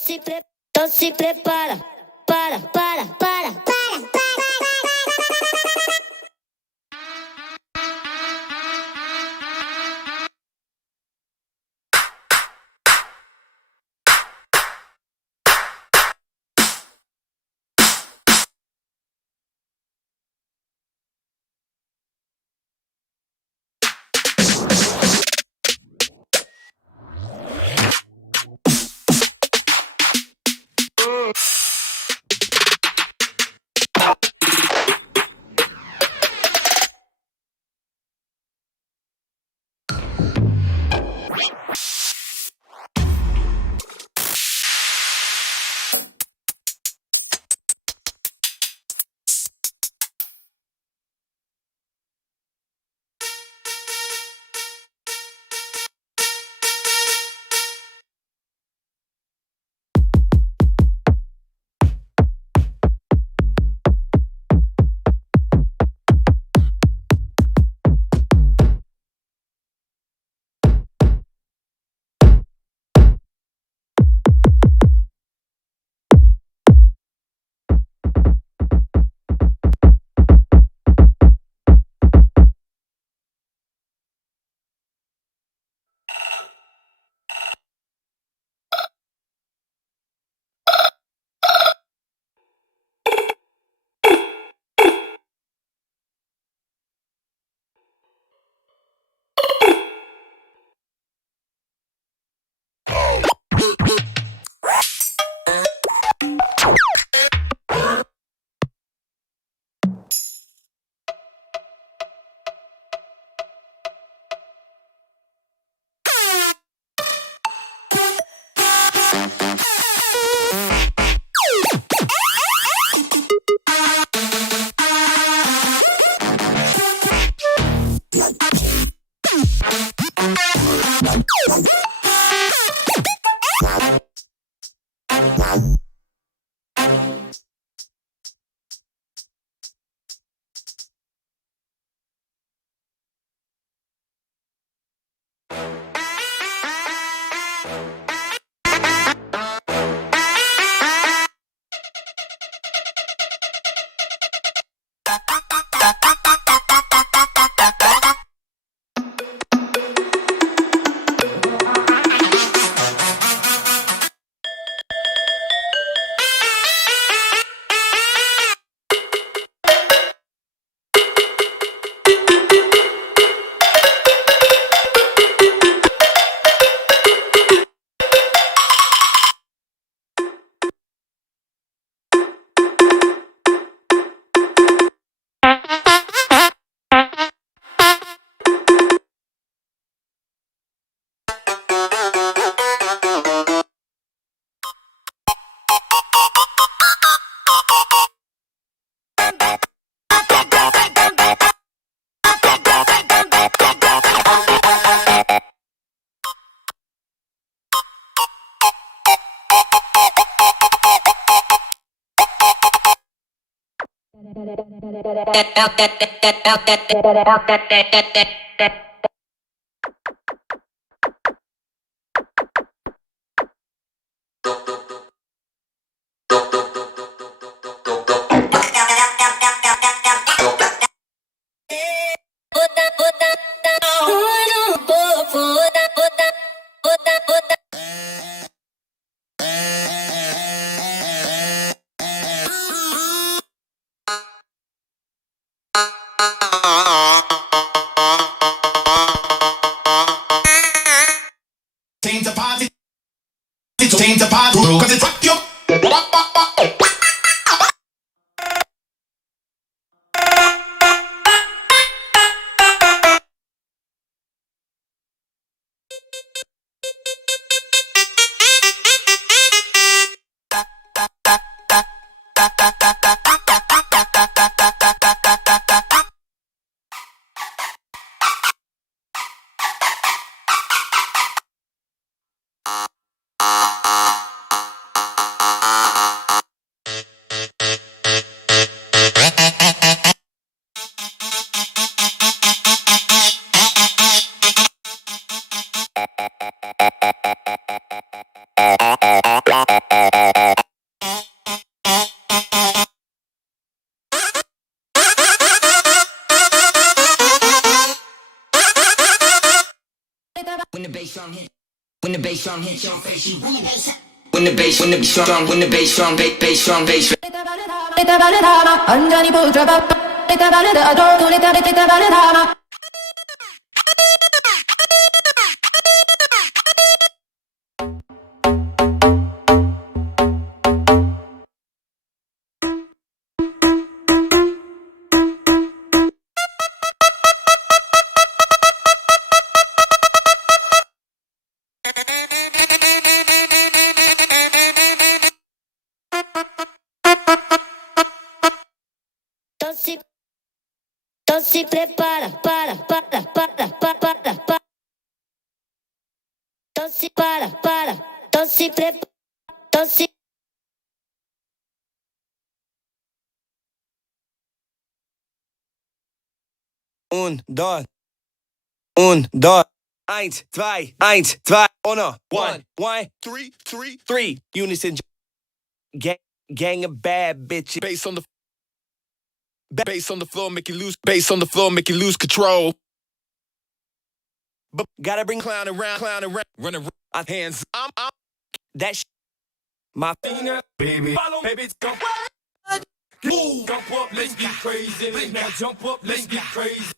Então se prepara, para. drum hit, when the bass drum hits your face, you when the bass drum, when the bass drum, bass drum, bass drum. Então se prepara, para. Então se para. Então se prepara, então se... Dos. 1, 2, 1, 2, 1, 3. Unison. Gang of bad bitches. Bass on the floor, make you lose. Bass on the floor, make you lose control. But gotta bring clown around, run around. Hands. I'm that shit. My finger, baby. Follow, baby, go. Move. Jump up, let's get crazy. Now jump up, let's get crazy.